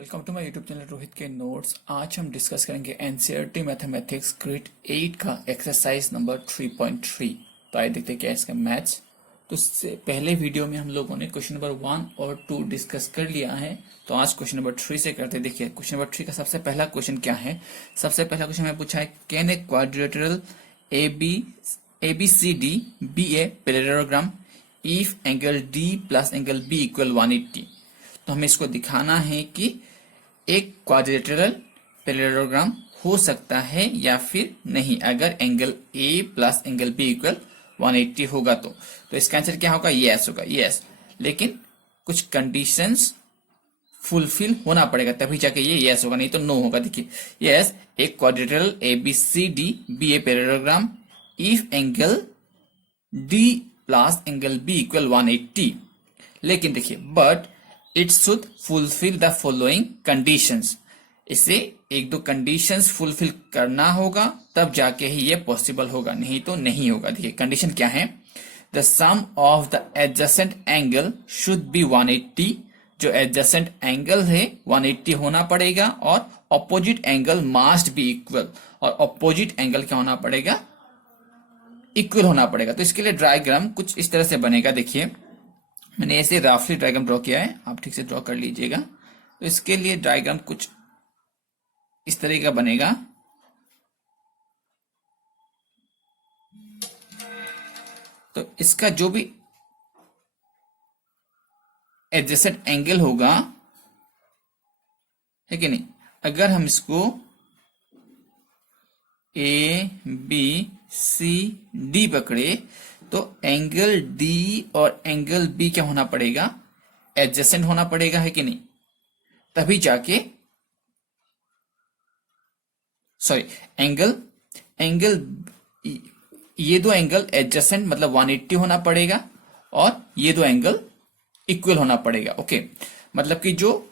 Welcome to my YouTube channel Rohit के नोट्स। आज हम डिस्कस करेंगे एनसीईआरटी मैथमेटिक्स ग्रेड 8 का एक्सरसाइज नंबर 3.3। तो आइए देखते हैं क्या है इसका मैथ्स। तो इससे पहले वीडियो में हम लोगों ने क्वेश्चन नंबर 1 और 2 डिस्कस कर लिया है। तो आज क्वेश्चन नंबर 3 से करते हैं। देखिए क्वेश्चन नंबर 3 का सबसे पहला क्वेश्चन क्या है। सबसे पहला क्वेश्चन में पूछा है can a quadrilateral ABCD be a parallelogram if angle D plus angle B equal 180। तो हमें इसको दिखाना है कि एक क्वाड्रिलेटरल पैरेललोग्राम हो सकता है या फिर नहीं अगर angle A plus angle B equal 180 होगा। तो इसका आंसर क्या होगा? यस होगा, यस। लेकिन कुछ कंडीशंस फुलफिल होना पड़ेगा तभी जाके ये यस होगा, नहीं तो नो होगा। देखिए यस, एक quadrilateral ABCD be a parallelogram if angle D plus angle B equal 180। लेकिन देखिए but it should fulfil the following conditions. इसे एक दो कंडीशंस फुलफिल करना होगा तब जाके ही ये पॉसिबल होगा, नहीं तो नहीं होगा। देखिए कंडीशन क्या है। The sum of the adjacent angle should be 180। जो एडजेसेंट एंगल है 180 होना पड़ेगा और opposite angle must be equal. और ऑपोजिट एंगल क्या होना पड़ेगा? इक्वल होना पड़ेगा। तो इसके लिए डायग्राम कुछ इस तरह से बनेगा। देखिए मैंने ऐसे रफली डायग्राम ड्रॉ किया है, आप ठीक से ड्रॉ कर लीजिएगा। तो इसके लिए डायग्राम कुछ इस तरह का बनेगा। तो इसका जो भी एडजेसेंट एंगल होगा, है कि नहीं, अगर हम इसको ABCD पकड़े तो एंगल D और एंगल B क्या होना पड़ेगा? एडजेसेंट होना पड़ेगा, है कि नहीं? तभी जाके एंगल ये दो एंगल एडजेसेंट मतलब 180 होना पड़ेगा और ये दो एंगल इक्वल होना पड़ेगा। ओके, मतलब कि जो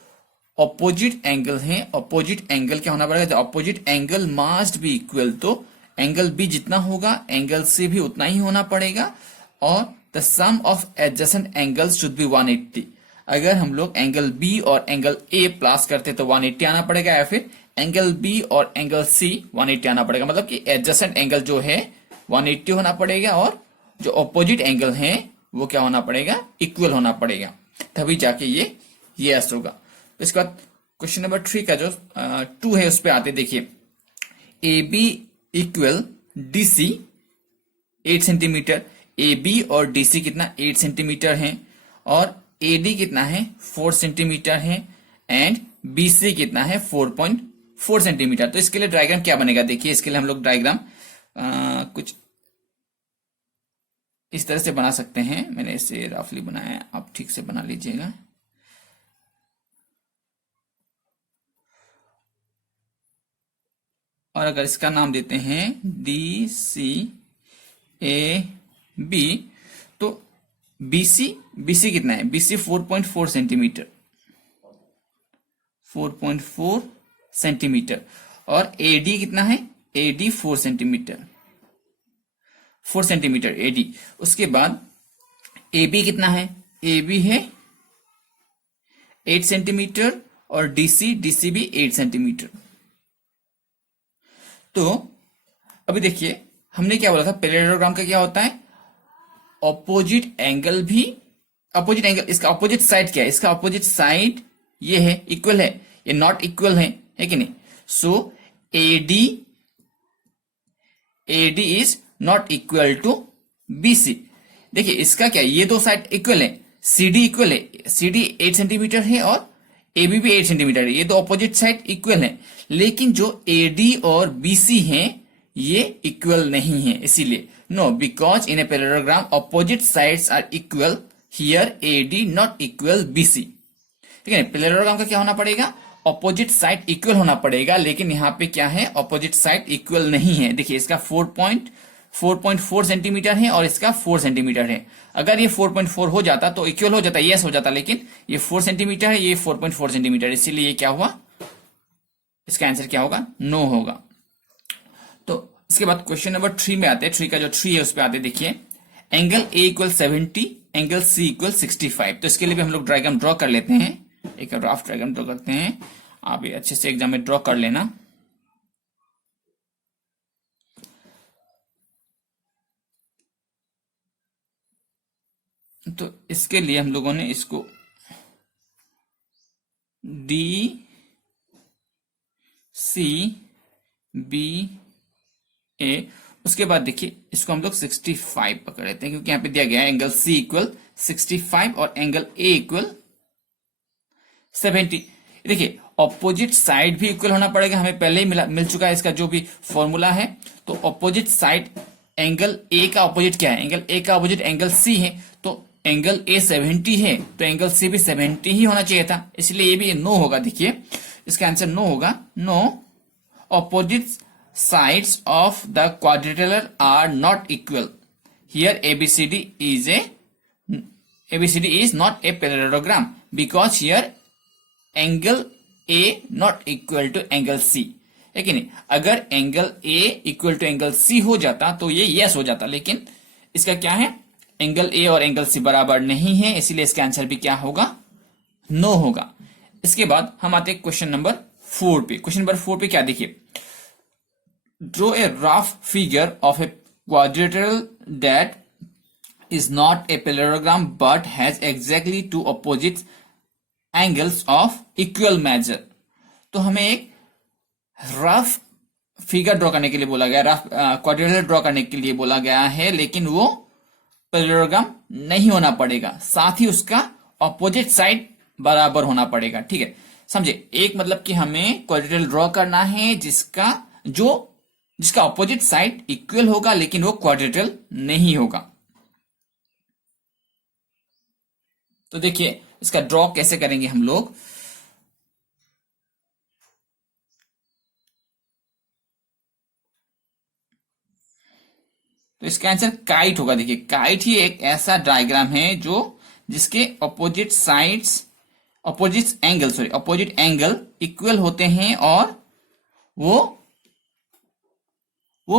ऑपोजिट एंगल है, ऑपोजिट एंगल क्या होना पड़ेगा? Opposite angle must be equal. तो एंगल B जितना होगा एंगल C भी उतना ही होना पड़ेगा और the sum of adjacent angles should be 180। अगर हम लोग एंगल B और एंगल A प्लस करते तो 180 आना पड़ेगा, या फिर एंगल B और एंगल C 180 आना पड़ेगा। मतलब कि एडजेसेंट एंगल जो है 180 होना पड़ेगा और जो ऑपोजिट एंगल है वो क्या होना पड़ेगा? इक्वल होना पड़ेगा, तभी जाके ये यस होगा। तो इसके बाद क्वेश्चन नंबर 3 का जो 2 है उस पर आते। देखिए AB equal DC 8 centimetre. AB और DC कितना? 8 सेंटीमीटर है और AD कितना है? 4 सेंटीमीटर है एंड BC कितना है? 4.4 सेंटीमीटर। तो इसके लिए डायग्राम क्या बनेगा? देखिए इसके लिए हम लोग डायग्राम कुछ इस तरह से बना सकते हैं। मैंने इसे रफली बनाया है, आप ठीक से बना लीजिएगा। और अगर इसका नाम देते हैं DCAB तो BC कितना है? BC 4.4 सेंटीमीटर, 4.4 सेंटीमीटर और AD कितना है? AD 4 centimetre, 4 centimetre AD। उसके बाद AB कितना है? AB है 8 सेंटीमीटर और DC भी 8 सेंटीमीटर। तो अभी देखिए हमने क्या बोला था, पैरेललोग्राम का क्या होता है? ऑपोजिट एंगल भी, ऑपोजिट एंगल, इसका ऑपोजिट साइड क्या है? इसका ऑपोजिट साइड ये है, इक्वल है, ये नॉट इक्वल है कि नहीं? So AD is not equal to BC। देखिए इसका क्या है? ये दो साइड इक्वल है, CD इक्वल है, CD 8 सेंटीमीटर है और AB भी 8 सेंटीमीटर है। ये दो ऑपोजिट साइड इक्वल है, लेकिन जो AD और BC हैं ये इक्वल नहीं है। इसीलिए no, because in a parallelogram opposite sides are equal, here AD not equal BC। ठीक है, पैरेललोग्राम का क्या होना पड़ेगा? ऑपोजिट साइड इक्वल होना पड़ेगा, लेकिन यहाँ पे क्या है? ऑपोजिट साइड इक्वल नहीं है। देखिए इसका 4.4 सेंटीमीटर है और इसका 4 सेंटीमीटर है। अगर ये 4.4 हो जाता तो इक्वल हो जाता, यस हो जाता, लेकिन ये 4 सेंटीमीटर है, ये 4.4 सेंटीमीटर, इसीलिए ये क्या हुआ? इसका आंसर क्या होगा? नो होगा। तो इसके बाद क्वेश्चन नंबर 3 में आते हैं। 3 का जो 3 है उस पर आते। देखिए angle A equal 70, angle C equal 65। तो इसके लिए भी हम लोग डायग्राम ड्रॉ कर लेते हैं। एक रफ डायग्राम ड्रॉ करते हैं, आप ये अच्छे से एग्जाम में ड्रॉ कर लेना। तो इसके लिए हम लोगों ने इसको डी सी बी ए, उसके बाद देखिए इसको हम लोग 65 पकड़ लेते हैं, क्योंकि यहां पे दिया गया है एंगल सी इक्वल 65 और एंगल ए इक्वल 70। देखिए ऑपोजिट साइड भी इक्वल होना पड़ेगा, हमें पहले ही मिल चुका है इसका जो भी फॉर्मूला है। तो ऑपोजिट साइड एंगल ए का ऑपोजिट क्या है, एंगल ए का ऑपोजिट एंगल सी है, तो एंगल ए 70 है तो एंगल सी भी 70 ही होना चाहिए था, इसलिए ये भी नो होगा। देखिए इसका आंसर नो होगा। No opposite sides of the quadrilateral are not equal, here ABCD is not a parallelogram because here angle A not equal to angle C, है कि नहीं। अगर angle A equal to angle C हो जाता तो ये yes हो जाता, लेकिन इसका क्या है, एंगल ए और एंगल सी बराबर नहीं है, इसीलिए इसका आंसर भी क्या होगा, नो होगा। इसके बाद हम आते हैं क्वेश्चन नंबर 4 पे। क्वेश्चन नंबर 4 पे क्या, देखिए draw a rough figure of a quadrilateral that is not a parallelogram but has exactly two opposite angles of equal measure. तो हमें एक रफ फिगर ड्रॉ करने के लिए बोला गया, रफ क्वाड्रिलेटरल ड्रॉ करने के लिए बोला गया है, लेकिन वो पैरेललोग्राम नहीं होना पड़ेगा, साथ ही उसका ऑपोजिट साइड बराबर होना पड़ेगा। ठीक है, समझे। एक मतलब कि हमें क्वाड्रिलेटरल ड्रॉ करना है जिसका ऑपोजिट साइड इक्वल होगा, लेकिन वो क्वाड्रिलेटरल नहीं होगा। तो देखिए इसका ड्रॉ कैसे करेंगे हम लोग। तो इसका आंसर काइट होगा। देखिए काइट ही एक ऐसा डायग्राम है जिसके opposite sides, opposite angle equal होते हैं और वो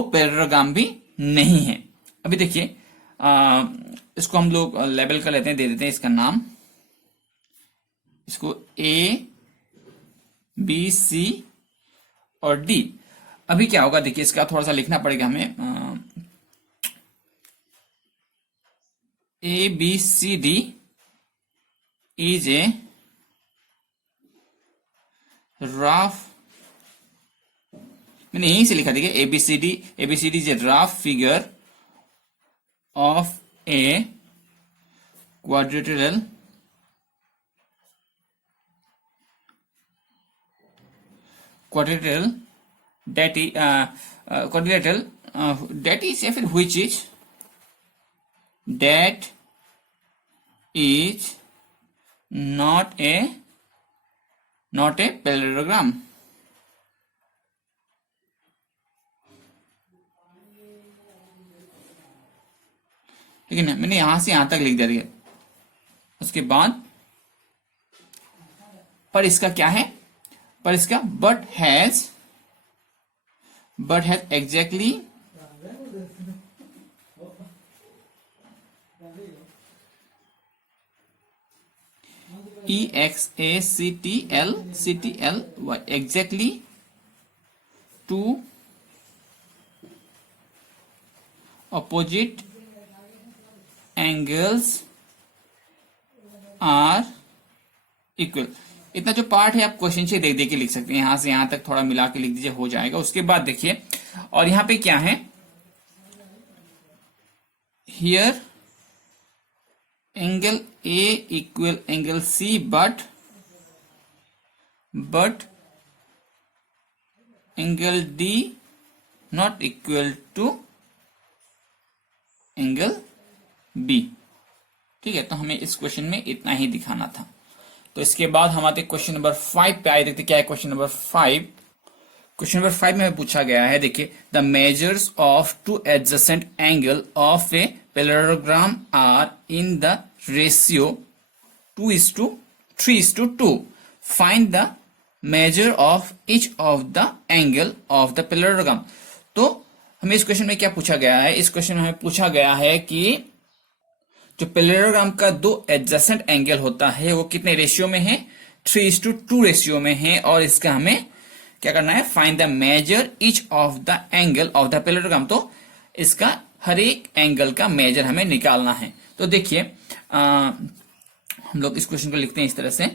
पैरेललोग्राम भी नहीं है। अभी देखिए इसको हम लोग लेबल कर लेते हैं, दे देते हैं इसका नाम, इसको ए बी सी और डी। अभी क्या होगा, देखिए इसका थोड़ा सा लिखना पड़ेगा हमें, A B C D is a rough, मैंने यहीं से लिखा, देखिए ABCD is a rough figure of a quadrilateral that is quadrilateral that is या फिर which is that is not a parallelogram। ठीक है ना, मैंने यहां से यहां तक लिख दिया। उसके बाद पर इसका क्या है, पर इसका but has exactly EXACTL exactly two opposite angles are equal। इतना जो पार्ट है आप क्वेश्चन से देख देख के लिख सकते हैं, यहां से यहां तक थोड़ा मिला के लिख दीजिए, हो जाएगा। उसके बाद देखिए, और यहां पे क्या है, here angle A equal angle C but angle D not equal to angle B. ठीक है, तो हमें इस क्वेश्चन में इतना ही दिखाना था। तो इसके बाद हम आते क्वेश्चन नंबर 5 पे आए, देखते क्या है क्वेश्चन नंबर 5। क्वेश्चन नंबर 5 में पूछा गया है, देखिए the measures of two adjacent angle of a parallelogram are in the ratio 2:3:2। Find the measure of each of the angle of the parallelogram. तो हमें इस क्वेश्चन में क्या पूछा गया है, इस क्वेश्चन में हमें पूछा गया है कि जो पैरेललोग्राम का दो एडजेसेंट एंगल होता है वो कितने रेशियो में है, 3:2 रेशियो में है और इसका हमें क्या करना है, find the measure each of the angle of the parallelogram. तो इसका हर एक एंगल का मेजर हमें निकालना है। तो देखिए हम लोग इस क्वेश्चन को लिखते हैं इस तरह से,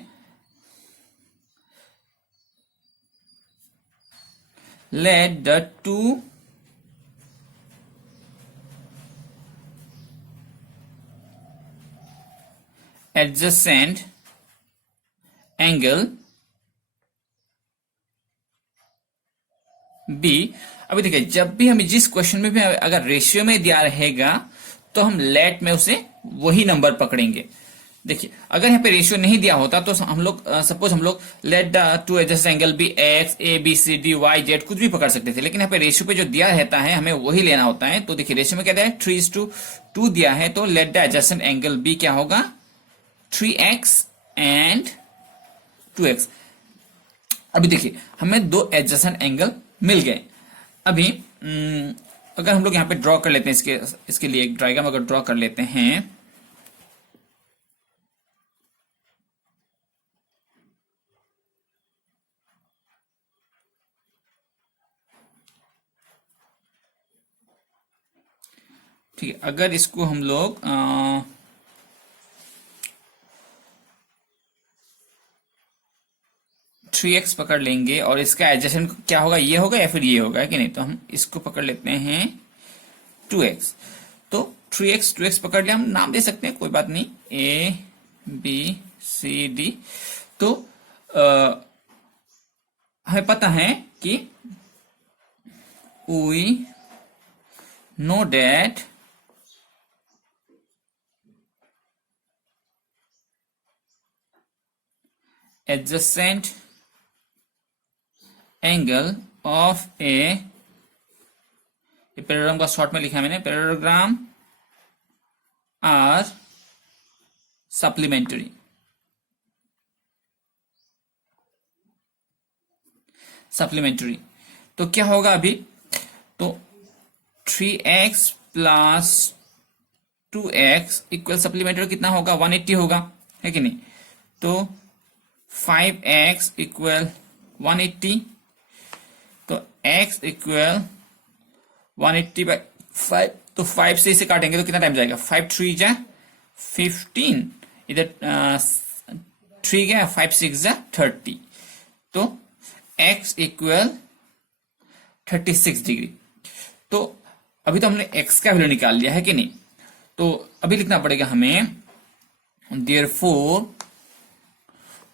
late the to adjacent angle B। अभी देखिए, जब भी हमें जिस क्वेश्चन में भी अगर रेशियो में दिया रहेगा तो हम लेट में उसे वही नंबर पकड़ेंगे। देखिए, अगर यहाँ पे रेशियो नहीं दिया होता तो हम लोग सपोज हम लोग let the two adjacent angle be X A B C D Y Z कुछ भी पकड़ सकते थे, लेकिन यहाँ पे रेशियो पे जो दिया रहता है हमें वही लेना होता है। तो देखिए, रेशियो में क्या दिया है, 3:2 दिया है, तो let the adjacent angle be क्या होगा, 3x एंड 2x। अभी देखिए, हमें दो एडजेसेंट एंगल मिल गए। अभी अगर हम लोग यहाँ पे ड्रॉ कर लेते हैं, इसके लिए एक डायग्राम अगर ड्रॉ कर लेते हैं, ठीक है, अगर इसको हम लोग 3x पकड़ लेंगे और इसका एडजेसेंट क्या होगा, ये होगा या फिर ये होगा कि नहीं, तो हम इसको पकड़ लेते हैं 2x। तो 2x पकड़ लिया, हम नाम दे सकते हैं, कोई बात नहीं, ए बी सी डी। तो हमें पता है कि we know that adjacent angle of a parallelogram का शॉर्ट में लिखा है मैंने, पैरेललोग्राम आर सप्लीमेंट्री। तो क्या होगा अभी, तो 3x plus 2x equal supplementary कितना होगा, 180 होगा, है कि नहीं। तो 5x इक्वल 180, तो x इक्वल 180/5, तो 5 से इसे काटेंगे तो कितना टाइम जाएगा, 5 3 जा 15, इधर 3 गया, 5 6 जा 30, तो x इक्वल 36 डिग्री। तो अभी तो हमने x का वैल्यू निकाल लिया है कि नहीं, तो अभी लिखना पड़ेगा हमें, देयरफॉर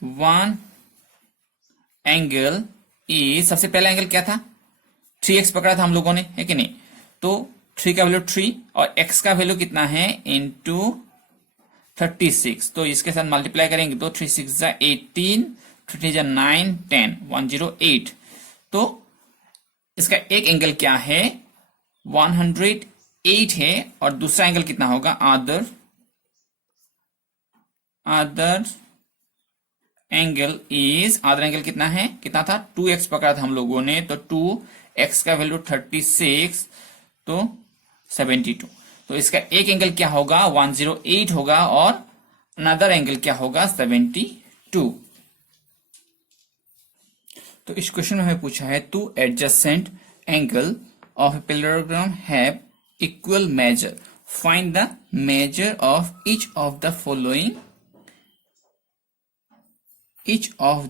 वन एंगल ई, सबसे पहला एंगल क्या था, 3x पकड़ा था हम लोगों ने, है कि नहीं। तो 3 का वैल्यू 3 और x का वैल्यू कितना है, इंटू 36, तो इसके साथ मल्टीप्लाई करेंगे तो 3 6 जा 18, 3 जा 9 10, 108। तो इसका एक एंगल क्या है, 108 है, और दूसरा एंगल कितना होगा, अदर एंगल कितना है, कितना था, 2x पकड़ा था हम लोगों ने, तो 2x का वैल्यू 36, तो 72। तो इसका एक एंगल क्या होगा, 108 होगा, और अनदर एंगल क्या होगा, 72। तो इस क्वेश्चन में हमें पूछा है, two adjacent angle of a parallelogram have equal major, find the measure of each of the following, each of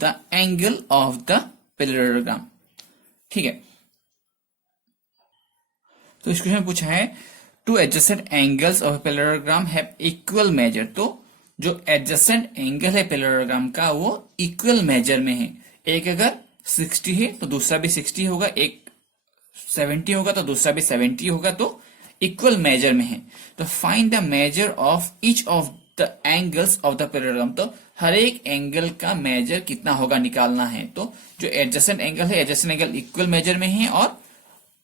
the angle of the parallelogram। ठीक है, तो इस क्वेश्चन में पूछा है, two adjacent angles of parallelogram have equal measure. तो जो adjacent angle है पैरेललोग्राम का वो इक्वल मेजर में है, एक अगर 60 है तो दूसरा भी 60 होगा, एक 70 होगा तो दूसरा भी 70 होगा, तो इक्वल मेजर में है। तो find the measure of each of the angles of the parallelogram, तो हर एक एंगल का मेजर कितना होगा निकालना है। तो जो एडजेसेंट एंगल है, एडजेसेंट एंगल इक्वल मेजर में है, और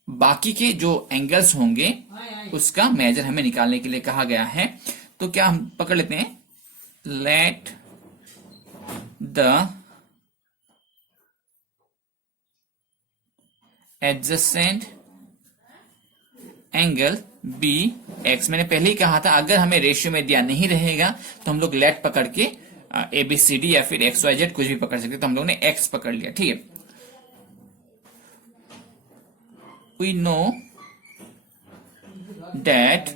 बाकी के जो एंगल्स होंगे उसका मेजर हमें निकालने के लिए कहा गया है। तो क्या हम पकड़ लेते हैं, let the adjacent angle be X. मैंने पहले ही कहा था अगर हमें रेशियो में दिया नहीं रहेगा तो हम लोग लेट पकड़ के ABCD या फिर XYZ कुछ भी पकड़ सकते, तो हम लोग ने एक्स पकड़ लिया। ठीक है, we know that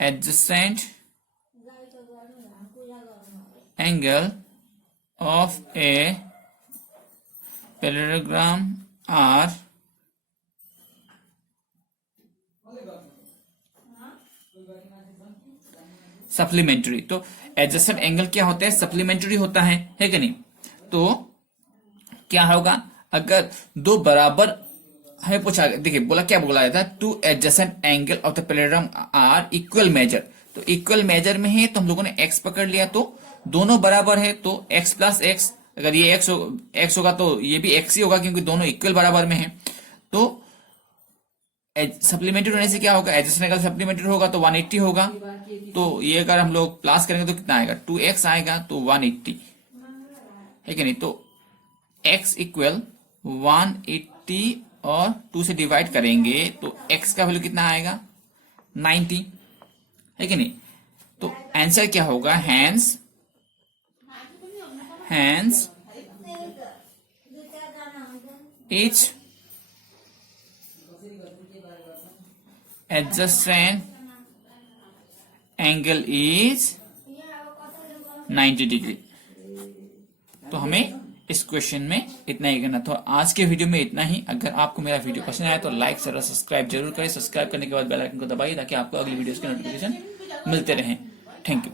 adjacent angle of a parallelogram are supplementary. तो एडजेसेंट एंगल क्या होता है? सप्लीमेंट्री होता है कि नहीं? तो क्या होगा अगर दो बराबर, हमें पूछा, देखिए बोला, क्या बोला जाता है? Two adjacent angle of the parallelogram are equal measure. तो इक्वल मेजर में है तो हम लोगों ने एक्स पकड़ लिया, तो दोनों बराबर है तो एक्स प्लस एक्स, अगर ये एक्स होगा तो ये भी एक्स ही होगा क्योंकि दोनों इक्वल बराबर में है। तो सप्लीमेंट्री होने से क्या होगा? एडजेसेंट एंगल सप्लीमेंट्री होगा तो 180 होगा। तो ये अगर हम लोग प्लस करेंगे तो कितना आएगा? 2x आएगा, तो 180 है कि नहीं? तो x इक्वल 180 और 2 से डिवाइड करेंगे तो x का वैल्यू कितना आएगा? 90 है कि नहीं? तो आंसर क्या होगा? Hence each adjacent angle is 90 degree. तो हमें इस क्वेश्चन में इतना ही करना। तो आज के वीडियो में इतना ही। अगर आपको मेरा वीडियो पसंद आया तो लाइक शेयर और सब्सक्राइब जरूर करें। सब्सक्राइब करने के बाद बेल आइकन को दबाइए ताकि आपको अगली वीडियोस के नोटिफिकेशन मिलते रहें। Thank you.